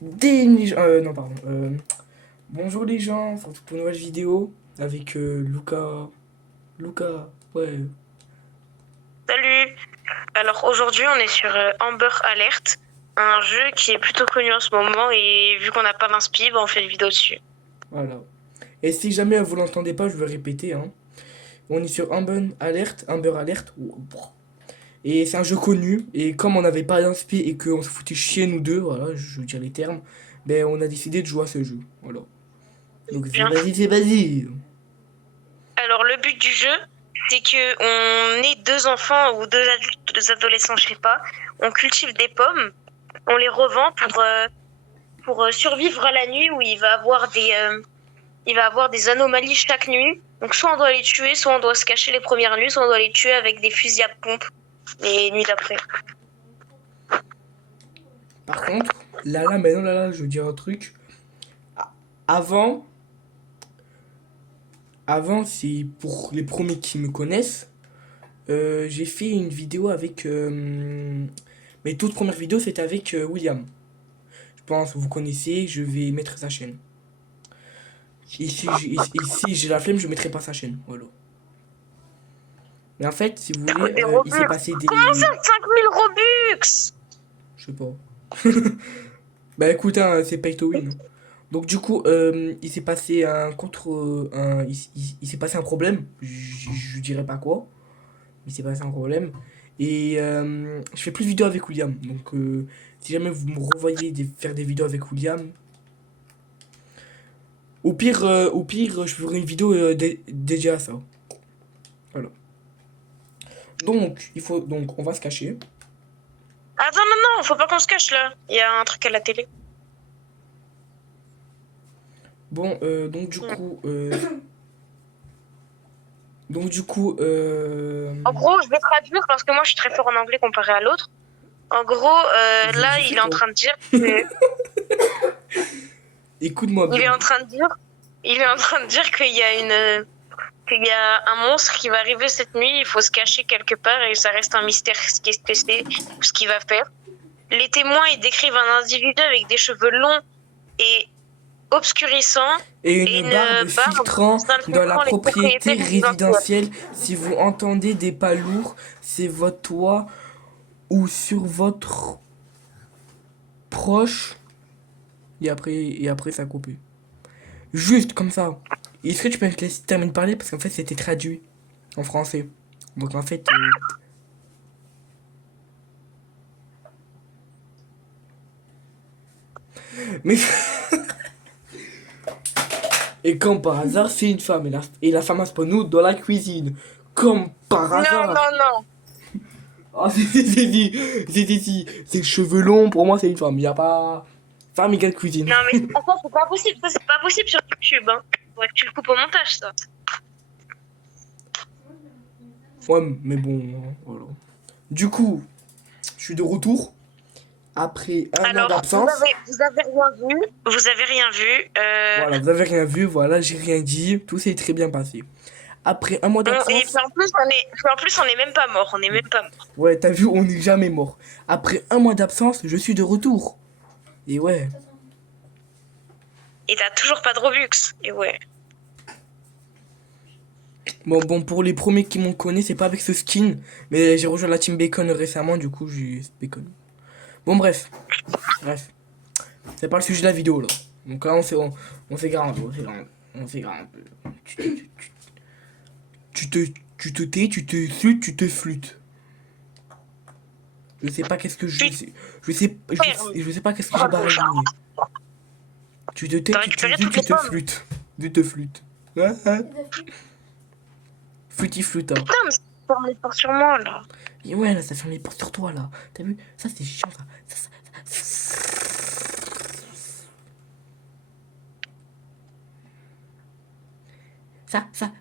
Non, pardon. Bonjour les gens, on se retrouve pour une nouvelle vidéo avec Luca. Luca, ouais. Salut! Alors aujourd'hui on est sur Amber Alert, un jeu qui est plutôt connu en ce moment et vu qu'on n'a pas d'inspi, bah, on fait une vidéo dessus. Voilà. Et si jamais vous l'entendez pas, je vais répéter, hein. On est sur Amber Alert. Et c'est un jeu connu. Et comme on n'avait pas d'inspi et qu'on se foutait chier nous deux, voilà, je veux dire les termes, ben on a décidé de jouer à ce jeu. Voilà. Donc c'est Bien. vas-y, c'est vas-y. Alors le but du jeu, c'est que on est deux enfants ou deux adultes, deux adolescents, je sais pas. On cultive des pommes, on les revend pour survivre à la nuit où il va avoir des anomalies chaque nuit. Donc soit on doit les tuer, soit on doit se cacher les premières nuits, soit on doit les tuer avec des fusils à pompe les nuits d'après. Par contre, maintenant là, je veux dire un truc. Avant, Avant, c'est pour les premiers qui me connaissent, j'ai fait une vidéo avec... mes toutes premières vidéos, c'était avec William. Je pense que vous connaissez, je vais mettre sa chaîne. Et si j'ai la flemme, je mettrai pas sa chaîne. Voilà. Mais en fait, si vous voulez, Des il s'est Robux. passé Comment ça, des... 5000 Robux? Je sais pas. Bah écoute, hein, c'est pay to win, hein. Donc du coup, il s'est passé un contre... il s'est passé un problème. Je dirais pas quoi. Il s'est passé un problème. Et je fais plus de vidéos avec William. Donc, si jamais vous me revoyez faire des vidéos avec William, au pire, je ferai une vidéo dédiée à ça. Voilà. Donc, on va se cacher. Attends, non, non, faut pas qu'on se cache là. Il y a un truc à la télé. Bon, En gros, je vais traduire parce que moi je suis très fort en anglais comparé à l'autre. En gros, là, je sais il est en pas. train de dire que. Écoute-moi Il est bien. en train de dire. Il est en train de dire qu'il y a qu'il y a un monstre qui va arriver cette nuit, il faut se cacher quelque part et ça reste un mystère ce que c'est, ce qu'il va faire. Les témoins, ils décrivent un individu avec des cheveux longs et obscurissants Et et une barbe une barbe filtrant dans la infiltrant les propriété propriétés résidentielles. résidentielle. Si vous entendez des pas lourds, c'est votre toit ou sur votre proche. Et après ça a coupé. Juste comme ça. Est-ce que tu peux me laisser terminer de parler? Parce qu'en fait, c'était traduit en français. Donc en fait. Mais. Et comme par hasard, c'est une femme. Et la femme a spawn dans la cuisine. Comme par Non, hasard. non, non. Ah, si. C'est cheveux longs, pour moi, c'est une femme. Il n'y a pas. Femme égale cuisine. Non, mais ça, c'est pas possible. Ça, c'est pas possible sur YouTube. Hein. Faudrait que tu le coupes au montage, ça. Ouais, mais bon, voilà. Du coup, je suis de retour. Après un an Alors, d'absence. vous avez rien vu. Vous avez rien vu. Voilà, vous avez rien vu, voilà, j'ai rien dit. Tout s'est très bien passé. Après un mois Et puis d'absence, en plus, on est même pas mort. On est même pas mort. ouais, t'as vu, on n'est jamais mort. Après un mois d'absence, je suis de retour. Et ouais. Et t'as toujours pas de Robux. Et ouais. Bon, pour les premiers qui m'ont connu, c'est pas avec ce skin. Mais j'ai rejoint la team Bacon récemment, du coup, j'ai Bacon. Bon, bref. C'est pas le sujet de la vidéo, là. Donc là, on s'égare un peu, on s'égare un peu. Tu te, tu te tais, tu te flûtes. Je sais pas qu'est-ce que je sais pas qu'est-ce que j'ai baragouiné. Tu te tais, T'as récupéré toutes les pommes. Tu te flûtes. Hein, hein. Flûti flûta. Putain, mais c'est fermé pas sur moi, là. Et ouais, là, ça ferme les portes sur toi, là. T'as vu? Ça, c'est chiant, ça. Ça.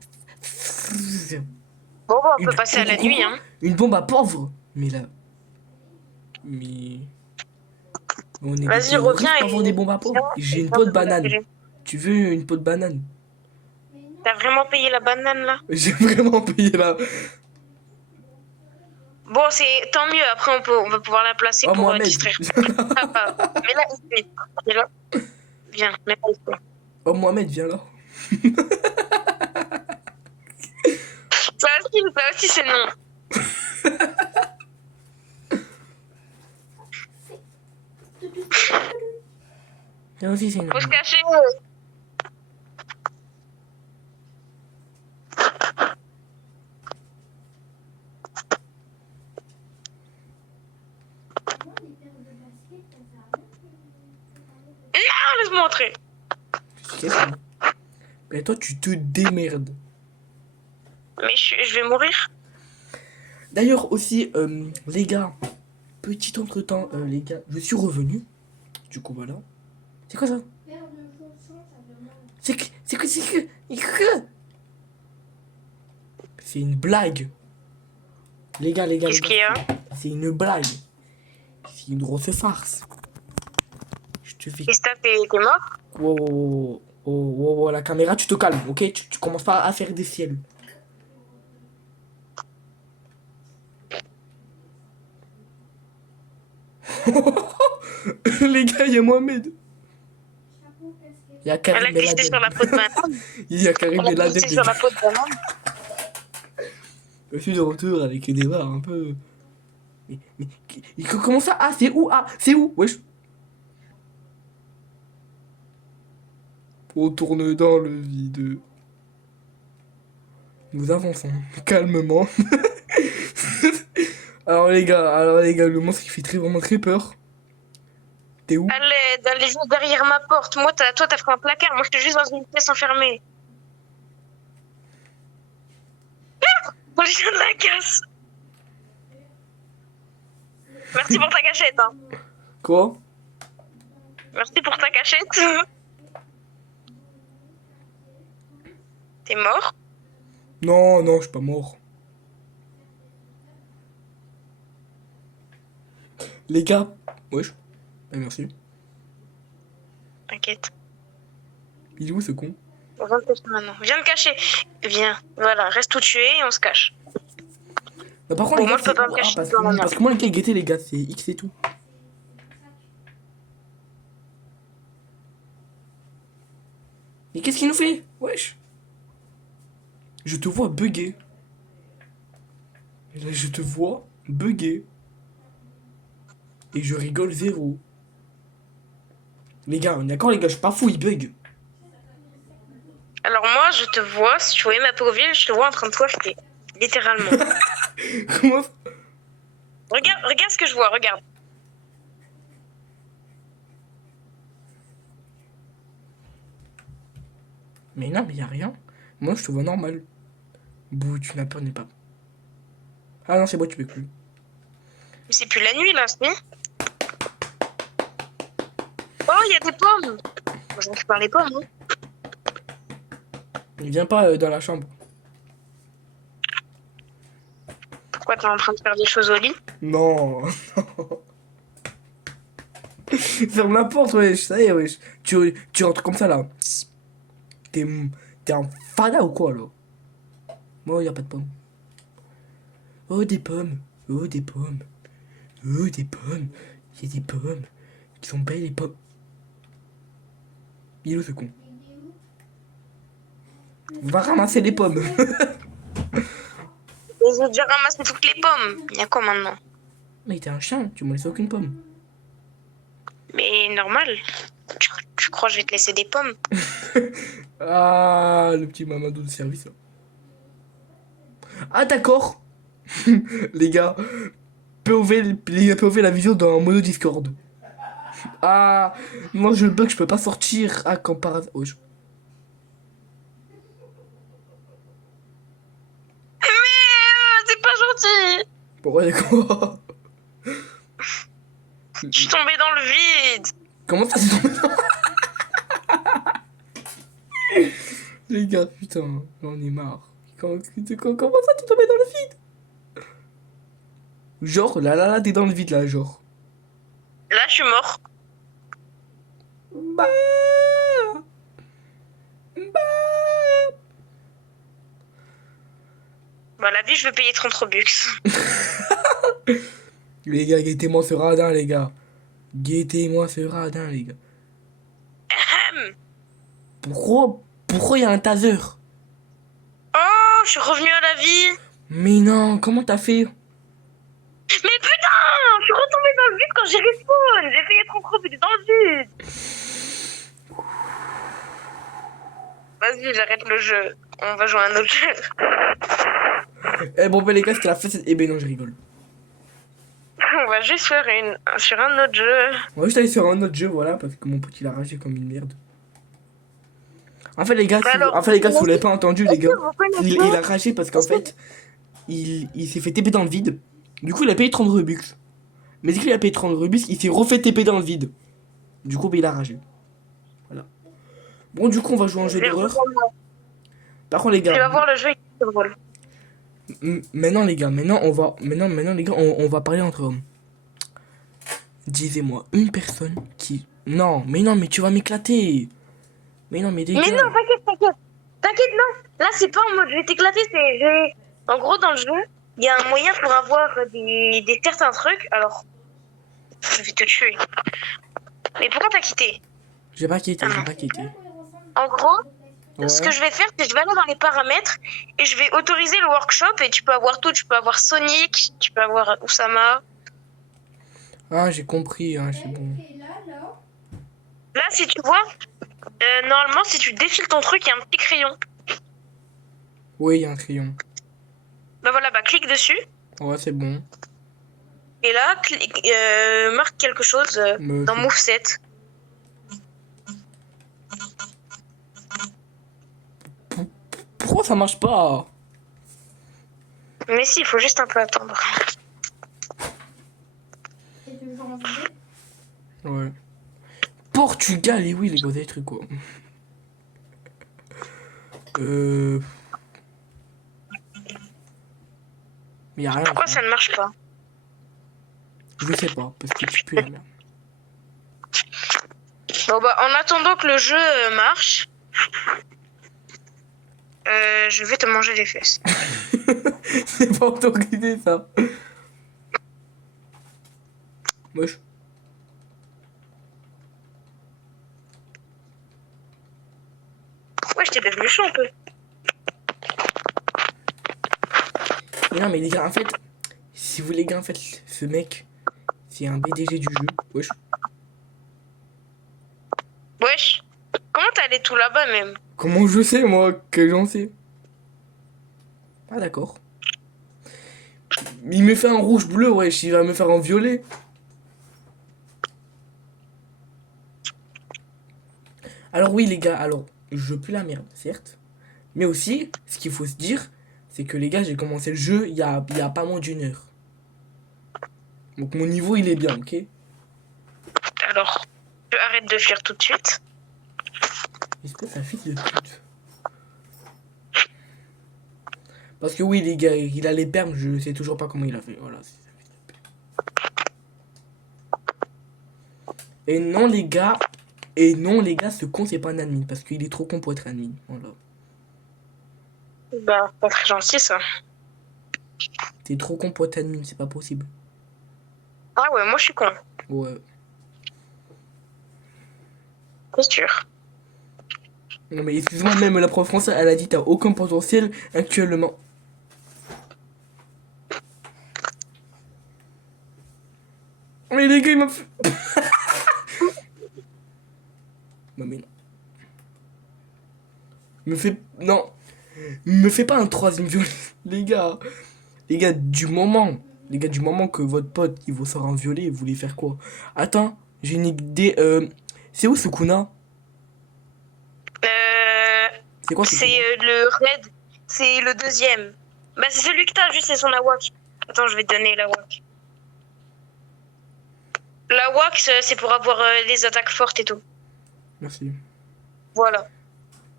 Bon, bah, on Une, peut passer à la nuit, hein. une bombe à pauvre. Mais là. Mais. On est des Vas-y, terroristes reviens pour avoir des bombes à pauvre. J'ai une peau de banane. Tu veux une peau de banane? T'as vraiment payé la banane, là? J'ai vraiment payé là. Bon, c'est tant mieux. Après, on va pouvoir la placer Oh, pour Mohamed. distraire. Mais là, ici. Viens là. Viens, mets là ici. Oh, Mohamed, viens là. Ça aussi, c'est non. Viens aussi, c'est Faut se une... cacher. Non, laisse-moi entrer. Qu'est-ce que... Mais toi, tu te démerdes. Mais je vais mourir. D'ailleurs, aussi, les gars, petit entre-temps, les gars, je suis revenu. Du coup, voilà. C'est quoi ça? C'est que... C'est une blague. Les gars, les Qu'est-ce gars, qu'il y a? c'est une blague. C'est une grosse farce. Je te fais... Qu'est-ce que t'es mort? Wow, wow, wow, wow, wow, wow, la caméra, tu te calmes, ok? Tu commences pas à faire des ciels. Les gars, il y a Mohamed. Il y a Elle a Karim glissé sur la Beladen. peau de banane. Il y a Karim Elle a Beladen. glissé sur la peau de banane. Je suis de retour avec des barres un peu... Comment ça? Ah, c'est où? Ah, c'est où? Wesh. On tourne dans le vide. Nous avançons calmement. Alors les gars, le monstre qui fait vraiment très peur. T'es où? Elle est juste derrière ma porte. Moi, toi, t'as fait un placard. Moi, je suis juste dans une pièce enfermée. Moi, je viens de la casse. Merci pour ta cachette. Hein. Quoi? Merci pour ta cachette. T'es mort? Non, non, je suis pas mort. Les gars, wesh. Ah, merci. T'inquiète. Il est où ce con? Viens te cacher maintenant. Viens te cacher. Viens. Voilà, reste où tu es et on se cache. Non, par contre, Bon, les moi, gars, je peux c'est pas où? me Ah, cacher parce dans la que, main. parce que moi, les gars, guettez, les gars, c'est X et tout. Mais qu'est-ce qu'il nous fait? Wesh. Je te vois bugger. Et là, je te vois bugger. Et je rigole zéro. Les gars, on est d'accord, les gars, je suis pas fou, il bug. Alors moi, je te vois, si tu voyais ma profil, je te vois en train de twerker. Littéralement. Comment ça? Regarde ce que je vois, regarde. Mais non, mais y a rien. Moi, je te vois normal. Bouh, tu n'as peur, n'est pas. Ah non, c'est bon, tu peux plus. Mais c'est plus la nuit, là, si. Oh, il y a des pommes. Moi, je récupère les pommes, hein. Il vient pas dans la chambre. Pourquoi t'es en train de faire des choses au lit? Non, non. Ferme la porte, wesh, ça y est, wesh. Tu rentres comme ça, là. T'es t'es un fada ou quoi, là? Moi, y a pas de pommes. Oh, des pommes. Oh, des pommes. Oh, des pommes. Y a des pommes. Qui sont belles, les pommes. Il est où, ce con? Va ramasser les pommes. J'ai déjà ramassé toutes les pommes. Il y a quoi maintenant? Mais t'es un chien, tu m'as laissé aucune pomme. Mais normal. Tu crois que je vais te laisser des pommes? Ah, le petit Mamadou de service, là. Ah, d'accord. Les gars, POV la vidéo dans mono Discord. Ah, moi je bug, je peux pas sortir. Ah, quand par hasard. Oh, Mais c'est pas gentil. Bon, ouais, d'accord. Je suis tombée dans le vide. Comment ça c'est tombé dans... Les gars, putain, j'en ai marre. Comment ça t'es tombé dans le vide? Genre, là, t'es dans le vide, là, genre. Là, je suis mort. Bah... Bah, la vie, je vais payer 30 Robux. Les gars, guettez-moi ce radin, les gars. Guettez-moi ce radin, les gars. Pourquoi il y a un taser? Oh, je suis revenu à la vie. Mais non, comment t'as fait? Mais putain, je suis retombé dans le vide quand j'ai respawn. J'ai failli être encroupé dans le vide. Vas-y, j'arrête le jeu. On va jouer à un autre jeu. Eh bon, ben les gars, c'était la fête. Eh ben non, je rigole. On va juste faire sur un autre jeu. On va juste aller sur un autre jeu, voilà, parce que mon pote il a ragé comme une merde. En fait, les gars, Alors, si vous l'avez pas entendu, les gars, vous connaissez il a ragé parce qu'en fait, il s'est fait TP dans le vide. Du coup, il a payé 30 Robux. Mais dès qu'il a payé 30 Robux, il s'est refait TP dans le vide. Du coup, ben, il a ragé. Voilà. Bon, du coup, on va jouer à un jeu d'horreur. Par contre, les Tu vas gars, voir le jeu, il est drôle. maintenant, les gars, maintenant, les gars, on va parler entre hommes. Disez-moi une personne qui. Non, mais tu vas m'éclater. Mais non, mais les Mais gars. non, t'inquiète. T'inquiète, non. Là, c'est pas en mode je vais t'éclater, En gros, dans le jeu, il y a un moyen pour avoir des certains trucs. Alors, je vais te tuer. Mais pourquoi t'as quitté? J'ai pas quitté. En gros, Ouais. ce que je vais faire, c'est que je vais aller dans les paramètres et je vais autoriser le workshop et tu peux avoir tout. Tu peux avoir Sonic, tu peux avoir Oussama. Ah, j'ai compris, hein, c'est bon. Là, si tu vois, normalement, si tu défiles ton truc, il y a un petit crayon. Oui, il y a un crayon. Bah voilà, bah clique dessus. Ouais, c'est bon. Et là, marque quelque chose dans Moveset. Pourquoi ça marche pas? Mais si, il faut juste un peu attendre. Ouais. Portugal, et oui, les gars, des trucs quoi. Mais y a rien. Pourquoi ça ne marche pas? Je sais pas, parce que tu peux la merde. Bon bah, en attendant que le jeu marche, je vais te manger les fesses. C'est pas autorisé ça. Moche. Ouais, je t'ai devenu chaud un peu. Mais non, mais les gars, en fait, si vous les gars, en fait, ce mec, c'est un BDG du jeu. Wesh. Wesh, comment t'es allé tout là-bas même? Comment je sais, moi, que j'en sais? Ah, d'accord. Il me fait un rouge-bleu, wesh, il va me faire un violet. Alors oui, les gars, alors, je pue la merde, certes. Mais aussi, ce qu'il faut se dire, c'est que les gars, j'ai commencé le jeu il y a pas moins d'une heure. Donc mon niveau, il est bien, ok? Alors, tu arrêtes de fuir tout de suite. Est-ce que ça fit de pute? Parce que oui, les gars, il a les permes, je sais toujours pas comment il a fait. Voilà, c'est ça fils de pute. Et non, les gars, ce con, c'est pas un admin. Parce qu'il est trop con pour être admin. Voilà. Bah, pas très gentil ça. T'es trop con pour être admin, c'est pas possible. Ah ouais, moi je suis con. Ouais. C'est sûr. Non mais excuse-moi, même la prof française, elle a dit t'as aucun potentiel actuellement. Mais les gars, il m'a fait... Non mais non. Me fais... Non. Me fais pas un troisième violet. Les gars. Du moment... Les gars, du moment que votre pote, il vous sort un violet, vous voulez faire quoi? Attends, j'ai une idée. C'est où Sukuna? C'est quoi C'est le raid. C'est le deuxième. Bah c'est celui que t'as, juste c'est son AWAC. Attends, je vais te donner l'AWAC. L'AWAC, c'est pour avoir des attaques fortes et tout. Merci. Voilà.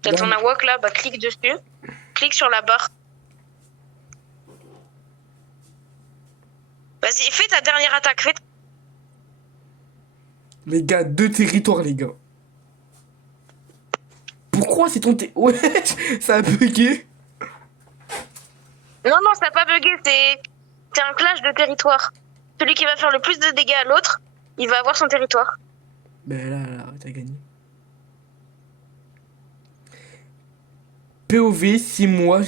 T'as Bon. ton AWAC là, bah clique dessus. Clique sur la barre. Vas-y, fais ta dernière attaque. Fais... Les gars, 2 territoires, les gars. Pourquoi c'est ton Ouais, ça a bugué. Non, ça n'a pas bugué, c'est un clash de territoire. Celui qui va faire le plus de dégâts à l'autre, il va avoir son territoire. Ben là, t'as gagné. POV si moi,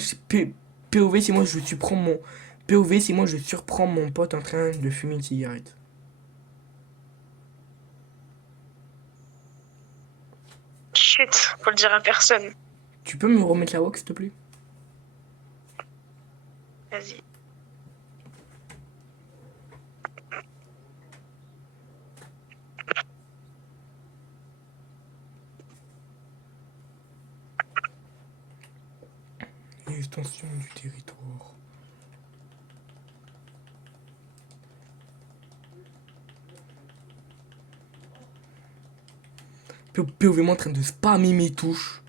POV si moi je surprends mon... POV si moi je surprends mon pote en train de fumer une cigarette. Chut, faut le dire à personne. Tu peux me remettre la wax s'il te plaît? Vas-y. Extension du territoire. POV moi en train de spammer mes touches.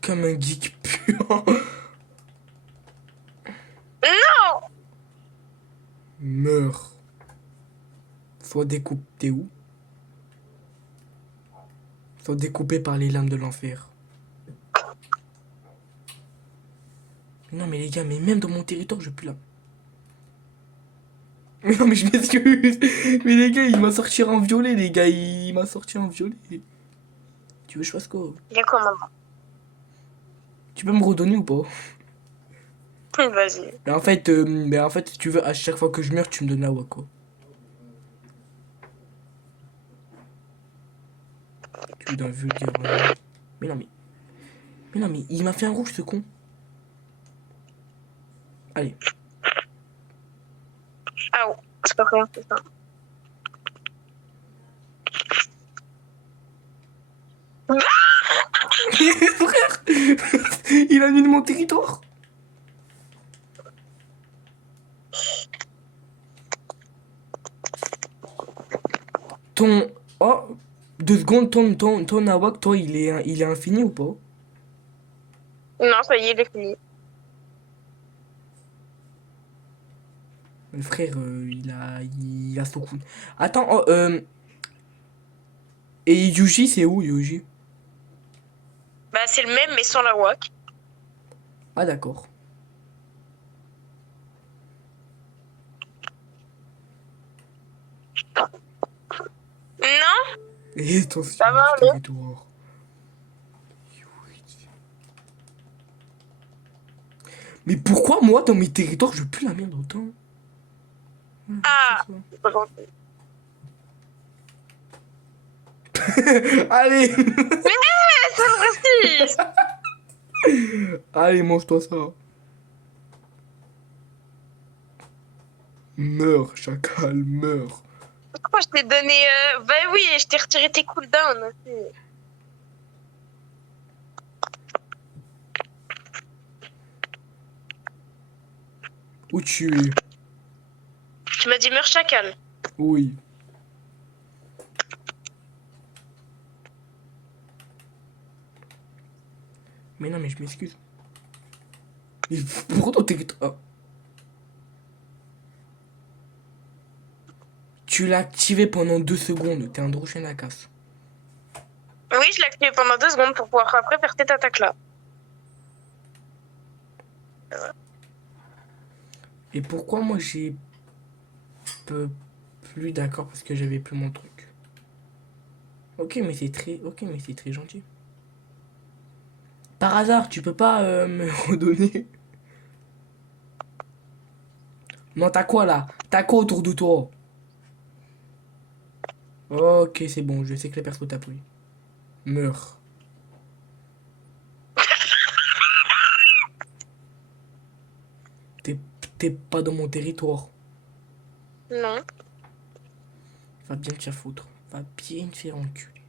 Comme un geek pur. Non! Meurs. Soit découpé où? Soit découpé par les lames de l'enfer. Non mais les gars, mais même dans mon territoire, je pue là. Mais non mais je m'excuse. Mais les gars, il m'a sorti en violet, les gars, il m'a sorti en violet. Tu veux que je fasse quoi? Il y a quoi, maman? Tu peux me redonner ou pas? Vas-y. Mais en fait, si tu veux, à chaque fois que je meurs, tu me donnes la wako. Tu es dans le vulgaire. Mais non mais. Mais non mais, il m'a fait un rouge ce con. Allez. Ah, oh, c'est pas rien, c'est ça. Frère, il a mis de mon territoire. Ton... Oh, 2 secondes, ton awak, toi, il est infini ou pas? Non, ça y est, il est fini. Le frère, il a son coup. Attends, oh, et Yuji, c'est où, Yuji? Bah, c'est le même, mais sans la wak. Ah, d'accord. Non? Et attention, Ça va, du allez. territoire. Mais pourquoi, moi, dans mes territoires, je pue la merde autant? Ah, c'est pas gentil. Allez. C'est le racisme. Allez, mange-toi ça. Meurs, chacal, meurs. Pourquoi je t'ai donné... Bah oui, je t'ai retiré tes cooldowns aussi. Où tu es? Tu m'as dit meurs chacal. Oui. Mais non, mais je m'excuse. Mais pourquoi ton territoire... Oh. Tu l'as activé pendant 2 secondes. T'es un drôle chien à casse. Oui, je l'ai activé pendant 2 secondes pour pouvoir après faire cette attaque-là. Et pourquoi moi j'ai plus d'accord parce que j'avais plus mon truc. Ok, mais c'est très, ok, mais c'est très gentil. Par hasard, tu peux pas me redonner? Non, t'as quoi là? T'as quoi autour de toi? Ok, c'est bon, je sais que les persos t'as pris. Meurs. T'es t'es pas dans mon territoire. Non. Va bien te faire foutre. Va bien te faire enculer.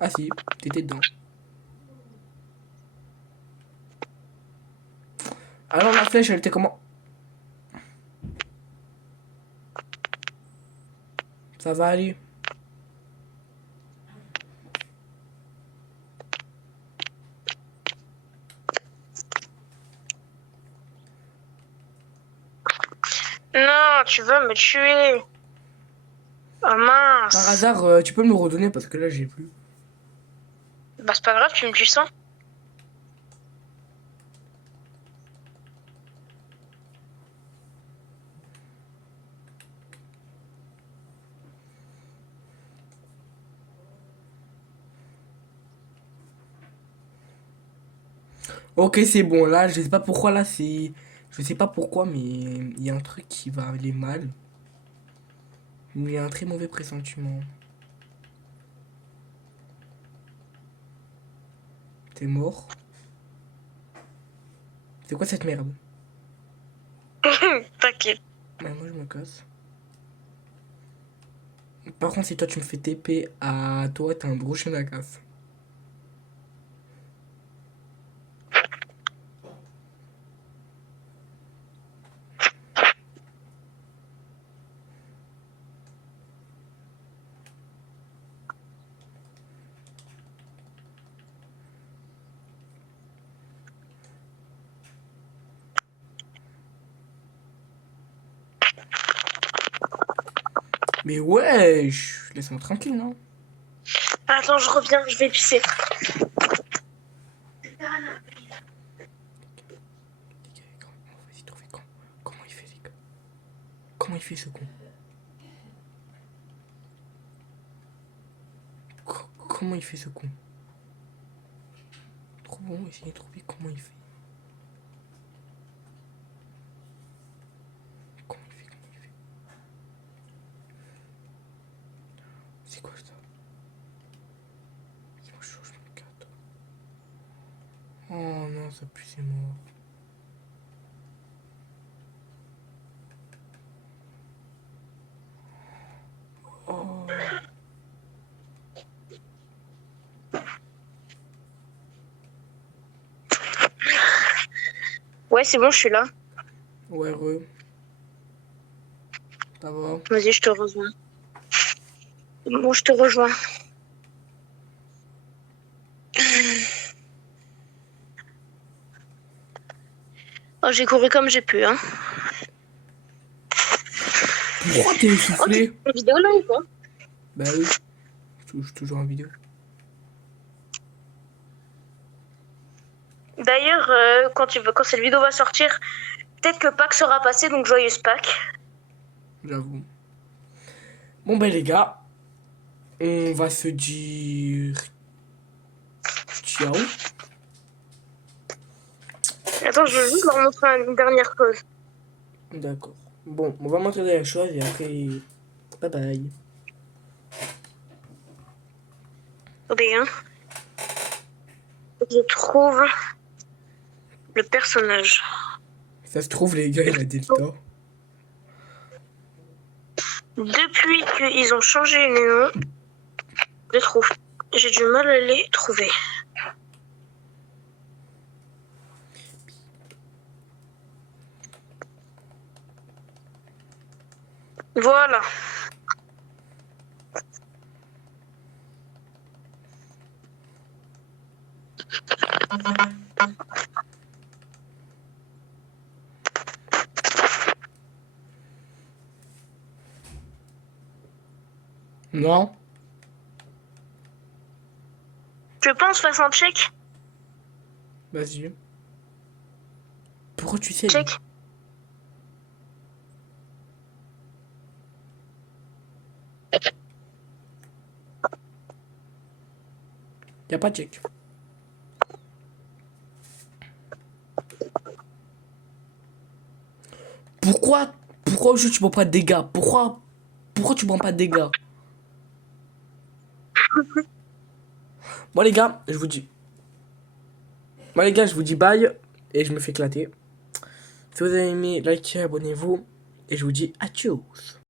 Ah si, t'étais dedans. Alors la flèche, elle était comment? Ça va aller. Non, tu veux me tuer. Oh Par mince. hasard, tu peux me le redonner parce que là j'ai plus. Bah c'est pas grave, tu me tues sans. Ok, c'est bon. Là, je sais pas pourquoi, là, c'est... Je sais pas pourquoi, mais il y a un truc qui va aller mal. Il y a un très mauvais pressentiment. T'es mort? C'est quoi cette merde? T'inquiète. Ouais, moi, je me casse. Par contre, si toi, tu me fais TP à toi, t'es un gros chien de la casse. Mais wesh! Laisse-moi tranquille, non? Attends, je reviens, je vais pisser. Vas-y, trouvez con. Comment il fait, les gars? Comment il fait, ce con? Comment il fait, ce con? Trop bon, essayez de trouver comment il fait. Comment il fait, comment il fait? C'est quoi ça? C'est moi, je me gâte. Oh non, ça pue, c'est mort. Oh. Ouais, c'est bon, je suis là. Ouais, ça va? Vas-y, je te rejoins. Bon, je te rejoins. Oh, j'ai couru comme j'ai pu, hein. Pourquoi t'es Oh, t'es essoufflé? en vidéo là ou quoi? Bah oui, je suis toujours en vidéo. D'ailleurs, quand cette vidéo va sortir, peut-être que Pâques sera passé, donc joyeuse Pâques. J'avoue. Bon, ben les gars, on va se dire ciao. Attends, je veux juste leur montrer une dernière chose. D'accord. Bon, on va montrer la chose et après, bye bye. Attendez, hein. Je trouve le personnage. Ça se trouve, les gars, il a Delta. Depuis qu'ils ont changé les noms, je les trouve. J'ai du mal à les trouver. Voilà. Non? Je pense fasse un check. Vas-y. Pourquoi tu saignes? Check. Y a pas de check. Pourquoi au jeu tu prends pas de dégâts? Pourquoi tu prends pas de dégâts? Bon les gars, je vous dis. Bon les gars, je vous dis bye et je me fais éclater. Si vous avez aimé, likez, abonnez-vous et je vous dis adios.